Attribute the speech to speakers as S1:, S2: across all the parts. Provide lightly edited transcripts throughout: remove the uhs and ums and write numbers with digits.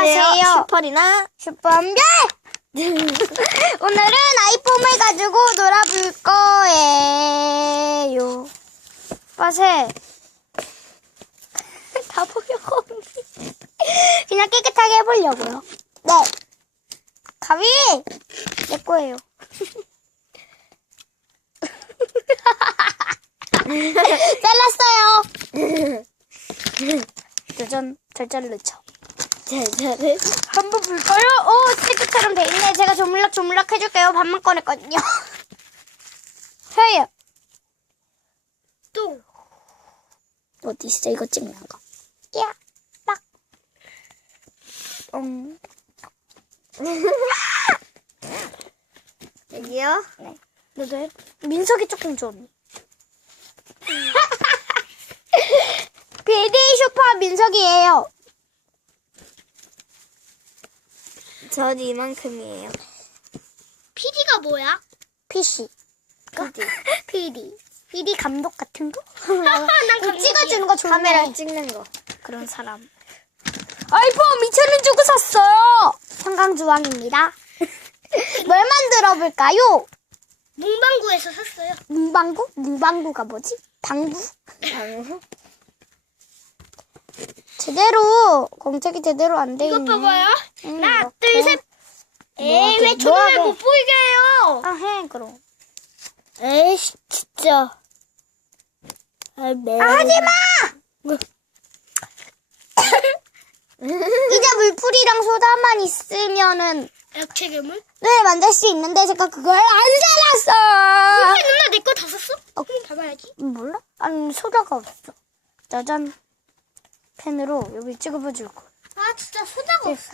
S1: 안녕하세요.
S2: 슈퍼리나
S1: 슈퍼인별! 오늘은 아이폼을 가지고 놀아볼 거예요. 빠세. 다 보려고. 그냥 깨끗하게 해보려고요. 네. 가위! 내 거예요. 잘랐어요. 짜잔, 잘 자르죠.
S2: 제자를
S1: 한번 볼까요? 오, 스티커처럼 돼 있네. 제가 조물락 해줄게요. 반만 꺼냈거든요. 해요.
S2: 또
S1: 어디 있어? 이거 찍는 거. 야, 딱.
S2: 여기요?
S1: 네. 너도 해. 민석이 조금 줘, 언니. 비디 슈퍼 민석이에요.
S2: 전 이만큼이에요.
S3: PD가 뭐야?
S1: PC.
S2: PD.
S1: PD 감독 같은 거?
S3: 난
S1: 이거 찍어주는 거 좋네.
S2: 카메라 찍는 거.
S1: 그런 사람. 아이폰 2,000원 주고 샀어요. 형광주왕입니다. 뭘 만들어 볼까요?
S3: 문방구에서 샀어요.
S1: 문방구? 문방구가 뭐지? 방구?
S2: 방구?
S1: 제대로 공책이 제대로 안 돼 있네.
S3: 이것 봐봐요. 하나,
S1: 이렇게.
S3: 둘, 셋. 에이, 왜 저 눈을 못 보이게 해요?
S1: 아, 해 그럼.
S2: 에이씨 진짜. 아, 네.
S1: 하지 마! 이제 물풀이랑 소다만 있으면은
S3: 액체 괴물?
S1: 네 만들 수 있는데 제가 그걸 안 살았어.
S3: 왜 누나 내 거 다 샀어? 봐봐야지.
S1: 몰라? 아니 소다가 없어. 짜잔. 펜으로 여기 찍어봐 줄 거.
S3: 아, 진짜 소다가 없어.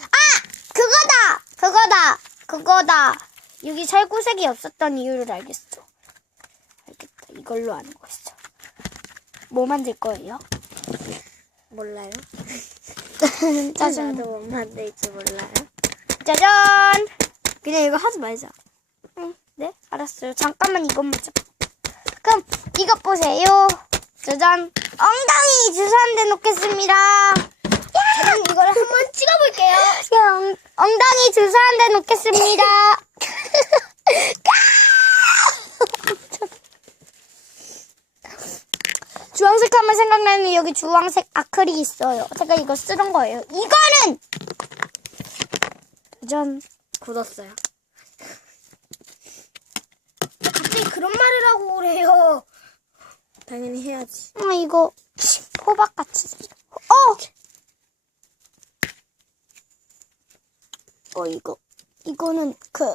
S1: 그거다. 여기 살구색이 없었던 이유를 알겠어. 알겠다. 이걸로 하는 거였어. 뭐 만들 거예요?
S2: 몰라요?
S1: 짜잔.
S2: 나도 못 만들지 몰라요.
S1: 짜잔. 그냥 이거 하지 말자. 응, 네, 알았어요. 잠깐만 이것만 좀. 그럼 이것 보세요. 짜잔. 엉덩이 주사한데 놓겠습니다.
S3: 저는 이걸 한번 찍어볼게요.
S1: 엉덩이 주사한데 놓겠습니다. 주황색 하면 생각나는 여기 주황색 아크릴 있어요. 제가 이거 쓰던 거예요. 이거는 전
S2: 굳었어요.
S3: 갑자기 그런 말을 하고 그래요.
S2: 당연히 해야지.
S1: 이거 호박 같이 생겼어. 이거는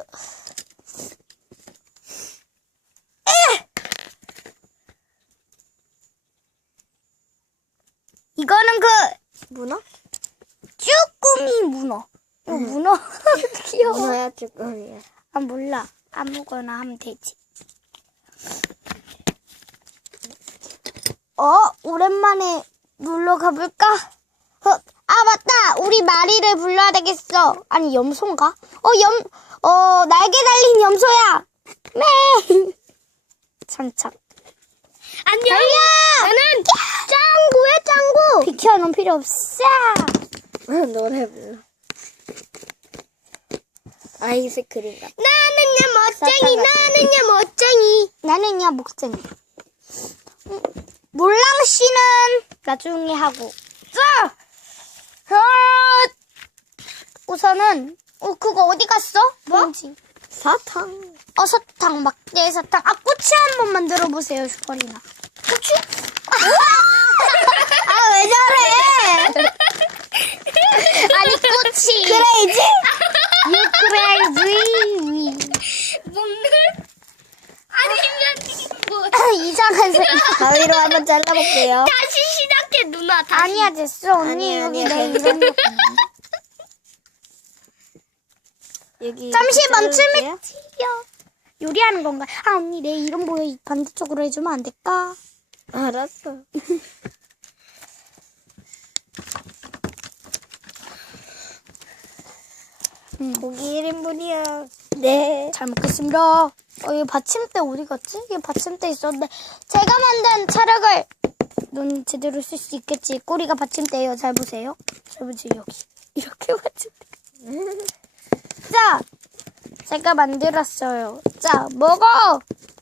S1: 이거는
S2: 문어?
S1: 쭈꾸미 문어. 이거 문어 귀여워.
S2: 문어야 쭈꾸미야.
S1: 아 몰라. 아무거나 하면 되지. 오랜만에 놀러 가볼까? 아 맞다. 우리 마리를 불러야 되겠어. 아니 염소인가? 날개 달린 염소야. 네. 장착.
S3: 안녕.
S1: 달려!
S3: 나는
S1: 짱구야 짱구. 비켜 넌 필요 없어.
S2: 노래 불러. 아이스크림 같아.
S3: 나는야 멋쟁이.
S2: 사탕 같은
S3: 나는야 멋쟁이.
S1: 나는야 목쟁이. 몰랑 씨는 나중에 하고. 우선은 그거 어디 갔어? 뭔지.
S2: 사탕.
S1: 사탕 막대 사탕. 꼬치 한번 만들어 보세요 슈퍼리나. 꼬치? 왜 저래? 아니 꼬치. 그래야지. 유크레이지.
S3: 먹는? 아니면 뭐?
S1: 이상한 색.
S2: 가위로 한번 잘라볼게요.
S3: 다시 시작해 누나. 다시.
S1: 아니야 됐어 언니.
S2: 아니야,
S1: 여기
S2: 아니야.
S1: 내 이런 거.
S2: 여기
S1: 잠시
S2: 이렇게
S1: 멈춤이
S2: 자를게요.
S1: 요리하는 건가? 언니 내 이런 보여 반대쪽으로 해주면 안 될까?
S2: 알았어. 고기 1인분이야. 네.
S1: 잘 먹겠습니다. 이 받침대 어디 갔지? 이게 받침대 있었는데 제가 만든 차력을 눈 제대로 쓸 수 있겠지. 꼬리가 받침대예요. 잘 보세요. 잘 보세요 여기.
S2: 이렇게 맞지?
S1: 자, 제가 만들었어요. 자, 먹어!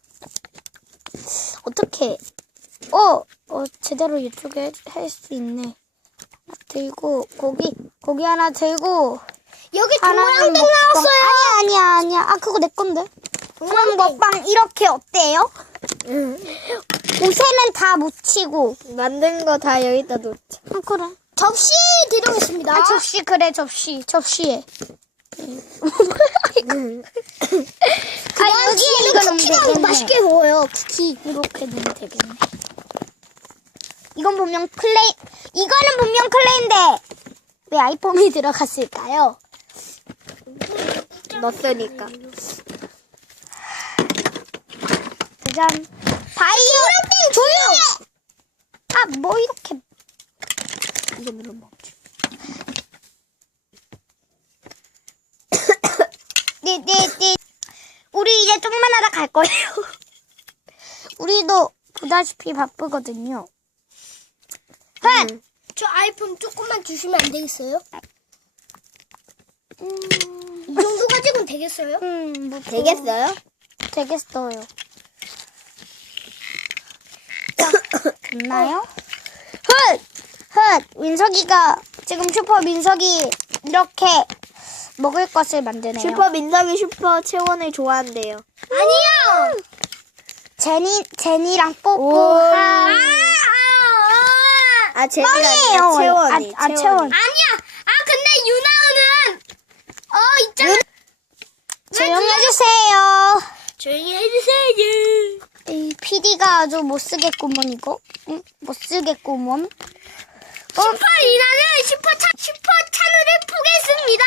S1: 어떻게? 제대로 이쪽에 할 수 있네. 하나 들고, 고기 하나 들고,
S3: 여기
S1: 하나는
S3: 동그랑땡
S1: 먹방.
S3: 나왔어요.
S1: 아니야. 아, 그거 내 건데. 그럼 먹방 이렇게 어때요? 옷에는 다 묻히고.
S2: 만든 거 다 여기다 놓자.
S1: 아, 그래.
S3: 접시 드리겠습니다.
S1: 아, 접시, 그래, 접시에. 여기에 이거 넣으면 되겠네.
S3: 맛있게 구워요.
S1: 쿠키 이렇게 넣으면 되겠네. 이거는 분명 클레인데 왜 아이폰이 들어갔을까요?
S2: 넣었으니까.
S1: 짜잔. 바이오 조용해. 아, 뭐 이렇게 이거 눌러 먹지. 네. 우리 이제 좀만 하다 갈 거예요. 우리도 보다시피 바쁘거든요.
S3: 저 아이폰 조금만 주시면 안 되겠어요? 이 정도 가지고는 되겠어요?
S1: 뭐
S2: 되겠어요?
S1: 되겠어요. 자, 됐나요? 민석이가 지금 슈퍼 민석이 이렇게 먹을 것을 만드네요.
S2: 슈퍼 민석이 슈퍼 채원을 좋아한대요.
S3: 아니요!
S1: 제니랑
S2: 오.
S1: 뽀뽀한
S2: 아, 제니가
S1: 뻥이에요.
S2: 아니라 채원이.
S1: 채원.
S3: 아니야! 근데 유나은은, 있잖아.
S1: 조용히 해주세요.
S3: 조용히 해주세요.
S1: 이 PD가 아주 못쓰겠구먼 이거. 응? 못쓰겠구먼.
S3: 슈퍼리나는 슈퍼 찬우를 포기했습니다.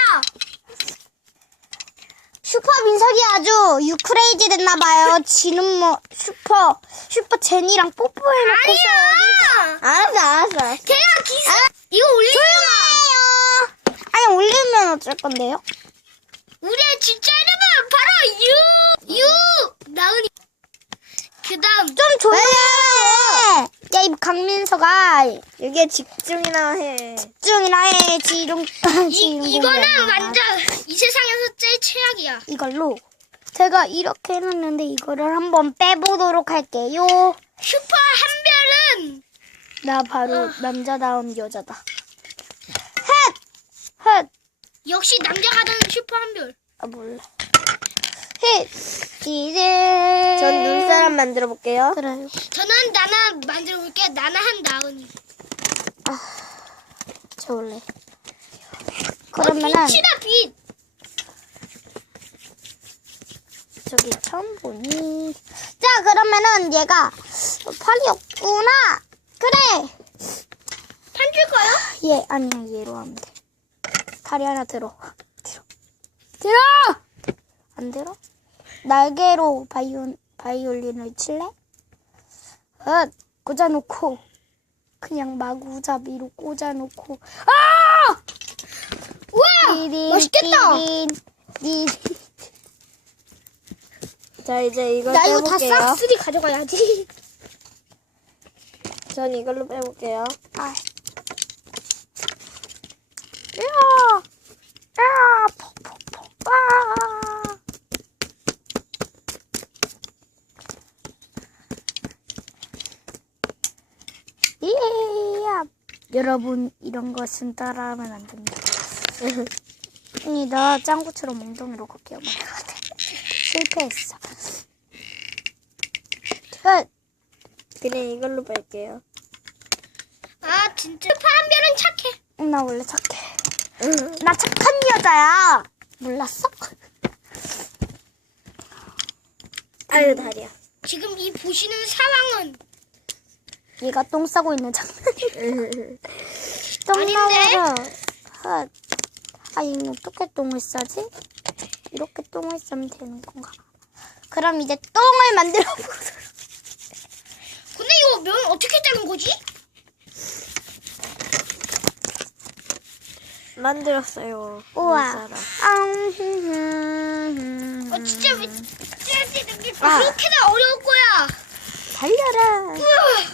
S1: 슈퍼 민석이 아주 유크레이지 됐나봐요. 지는 뭐 슈퍼 제니랑 뽀뽀해놓고서
S2: 알았어.
S3: 걔가 이거 올리면
S1: 아니 올리면 어쩔 건데요?
S3: 우리의 진짜 이름은 바로 나은이. 그 다음
S1: 좀 조용히 해. 야, 이 강민서가
S2: 여기에 집중이나 해.
S1: 집중이나 해. 지름
S3: 이거는 완전 이 세상에서 제일 최악이야.
S1: 이걸로 제가 이렇게 해놨는데 이거를 한번 빼보도록 할게요.
S3: 슈퍼 한별은
S1: 나 바로 남자다운 여자다. 헷.
S3: 역시 남자가 되는 슈퍼 한별.
S1: 아 몰라. 헷. 이제
S2: 전 눈사람 만들어 볼게요.
S1: 그래요.
S3: 저는 나나 만들어 볼게요. 나나 한 나은이.
S1: 저 원래. 그러면은
S3: 빛이다 빛.
S1: 저기 처음 보니. 자, 그러면은 얘가 팔이 없구나. 그래.
S3: 판 줄 거요?
S1: 얘 아니야, 얘로 하면 돼. 다리 하나 들어. 안 들어? 날개로 바이올린을 칠래? 꽂아놓고 그냥 마구잡이로 꽂아놓고
S3: 우와! 맛있겠다.
S2: 자, 이제 이걸
S3: 나 이거 다
S2: 빼볼게요.
S3: 싹쓸이 가져가야지.
S2: 전 이걸로 빼볼게요.
S1: 퍽퍽퍽. 여러분, 이런 것은 따라하면 안 됩니다. 나 짱구처럼 엉덩이로 걷기 한번 해봤대. 실패했어.
S2: 그냥 이걸로 뺄게요.
S3: 아 진짜 슈퍼 한별은 착해.
S1: 나 원래 착해. 나 착한 여자야. 몰랐어?
S2: 아유, 다리야.
S3: 지금 이 보시는 상황은
S1: 얘가 똥 싸고 있는 장면. 똥
S3: 아닌데?
S1: 나와라. 아니, 어떻게 똥을 싸지? 이렇게 똥을 싸면 되는 건가? 그럼 이제 똥을 만들어 보도록.
S3: 근데 이거 면 어떻게 자른 거지?
S2: 만들었어요.
S1: 우와.
S2: 눈사람.
S3: 진짜 왜 그렇게나 어려울 거야.
S1: 달려라.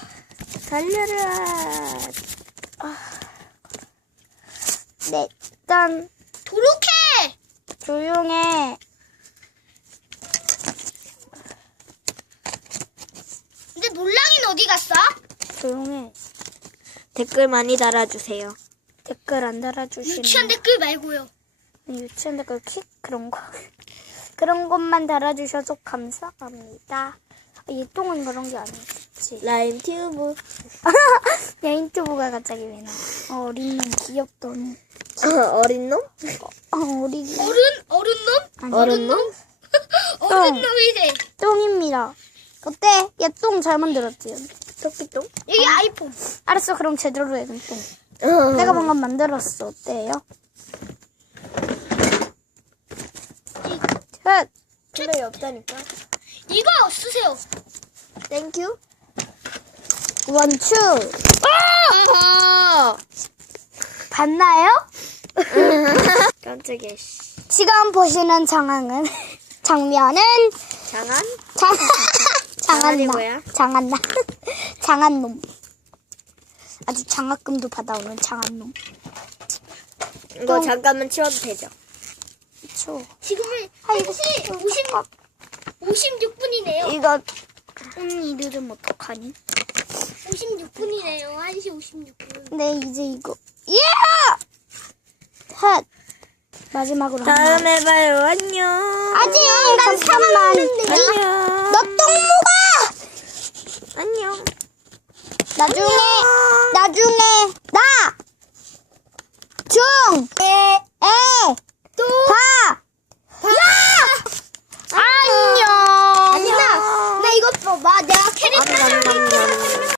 S1: 달려라. 네, 일단
S3: 도록해.
S1: 조용해.
S3: 근데 몰랑이는 어디 갔어?
S1: 조용해.
S2: 댓글 많이 달아주세요.
S1: 댓글 안 달아주시면
S3: 유치한 댓글 말고요.
S1: 유치한 댓글 킥 그런 거 그런 것만 달아주셔서 감사합니다. 이 똥은 그런 게 아니지.
S2: 라임 튜브.
S1: 야 인튜브가 갑자기 왜 나와? 어린 놈 귀엽더니.
S2: 어린 놈?
S1: 어린
S3: 어른놈?
S2: 어른 놈?
S3: 어른놈이래.
S1: 똥입니다. 어때? 야 똥 잘 만들었지?
S2: 토끼똥?
S3: 이게 아이폰.
S1: 알았어 그럼 제대로 해 그럼 똥. 내가 방금 만들었어. 어때요? 끝.
S2: 근데 없다니까.
S3: 이거 쓰세요.
S2: 땡큐.
S1: 원추.
S2: 아!
S1: 봤나요?
S2: 깜짝이야. 씨.
S1: 지금 보시는 장면은
S2: 장안? 장안이
S1: 장안나
S2: 뭐야?
S1: 장안나 장안놈 아주 장학금도 받아오는 장안놈.
S2: 이거 잠깐만 치워도 되죠?
S1: 그쵸.
S3: 지금은
S1: 아이고,
S3: 1시 56분이네요.
S1: 이거 이들은 어떡하니?
S3: 56분이네요. 1시 56분.
S1: 네 이제 이거 예! 핫 마지막으로
S2: 다음에 봐요. 안녕.
S1: 아직 난 잠깐만
S2: 안녕.
S1: 너 똥 먹어
S2: 안녕.
S1: 나중에